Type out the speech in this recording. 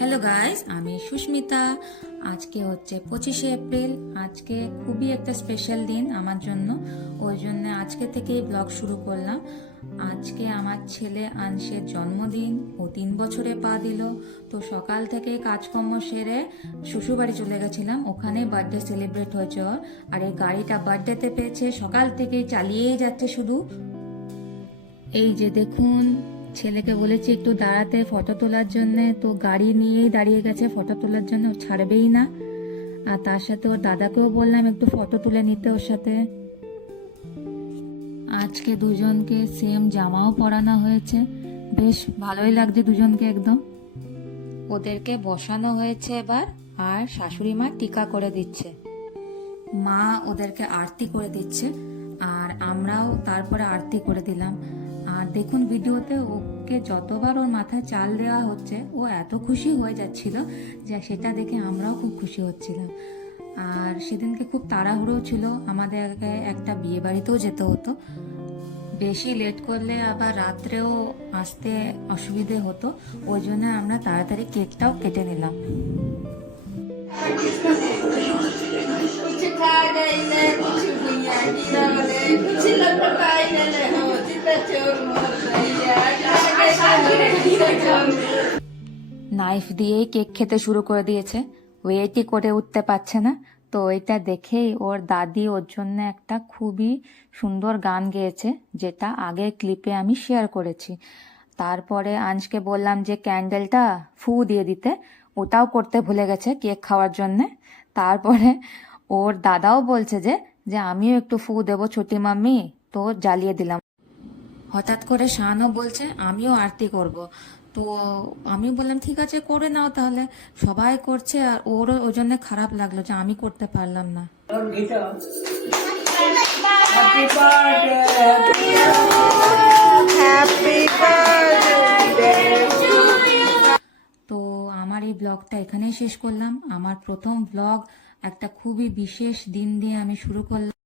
Hello guys, আমি সুস্মিতা। আজকে হচ্ছে 25শে এপ্রিল। আজকে খুবই একটা স্পেশাল দিন আমার জন্য, ওই জন্য আজকে থেকেই ব্লগ শুরু করলাম। আজকে আমার ছেলে আংশের জন্মদিন, ও 3 বছরে পা দিল। তো সকাল থেকে কাজকর্ম সেরে শ্বশুরবাড়ি চলে গেছিলাম, ওখানে বার্থডে সেলিব্রেট হয়েছে ওর। আর এই গাড়িটা বার্থডেতে পেয়েছে, সকাল থেকেই চালিয়েই যাচ্ছে শুধু। এই যে দেখুন, ছেলেকে বলেছি একটু দাঁড়াতে ফটো তোলার জন্য, তো গাড়ি নিয়েই দাঁড়িয়ে গেছে ফটো তোলার জন্য, ছাড়বেই না। আর তার সাথে ওর দাদাকেও বললাম একটু ফটো তুলে নিতে ওর সাথে। আজকে দুজনকে সেম জামাও পরানো হয়েছে, বেশ ভালোই লাগছে দুজনকে একদম। ওদেরকে বসানো হয়েছে এবার, আর শাশুড়ি মা টিকা করে দিচ্ছে, মা ওদেরকে আরতি করে দিচ্ছে, আর আমরাও তারপরে আরতি করে দিলাম। আর দেখুন ভিডিওতে ওকে যতবার ওর মাথায় চাল দেওয়া হচ্ছে ও এত খুশি হয়ে যাচ্ছিল যে সেটা দেখে আমরাও খুব খুশি হচ্ছিলাম। আর সেদিনকে খুব তাড়াহুড়ো ছিল, আমাদেরকে একটা বিয়ে বাড়িতেও যেতে হতো। বেশি লেট করলে আবার রাত্রেও আসতে অসুবিধে হতো, ওই জন্য আমরা তাড়াতাড়ি কেকটাও কেটে নিলাম। कुछ खा गई ले कुछ भैया गिरा ले कुछ लपटाई ले हो जितना चोर मोर भैया নাইফ দিয়েই কেক খেতে শুরু করে দিয়েছে, ওয়েটই করে উঠতে পারছে না। তো এটা দেখেই ওর দাদি ওর জন্য একটা খুবই সুন্দর গান গেয়েছে, যেটা আগের ক্লিপে আমি শেয়ার করেছি। তারপরে আঞ্জকে বললাম যে ক্যান্ডেলটা ফু দিয়ে দিতে, ওটাও করতে ভুলে গেছে কেক খাওয়ার জন্যে। তারপরে ওর দাদাও বলছে যে যে আমিও একটু ফু দেবো ছোটি মাম্মি, তো জ্বালিয়ে দিলাম। হঠাৎ করে শানও বলছে আমিও আরতি করব। তো আমি বললাম ঠিক আছে করে নাও তাহলে, সবাই করছে আর ওরও ওই জন্য খারাপ লাগলো যে আমি করতে পারলাম না। তো আমার এই ব্লগটা এখানেই শেষ করলাম। আমার প্রথম ব্লগ একটা খুবই বিশেষ দিন দিয়ে আমি শুরু করলাম।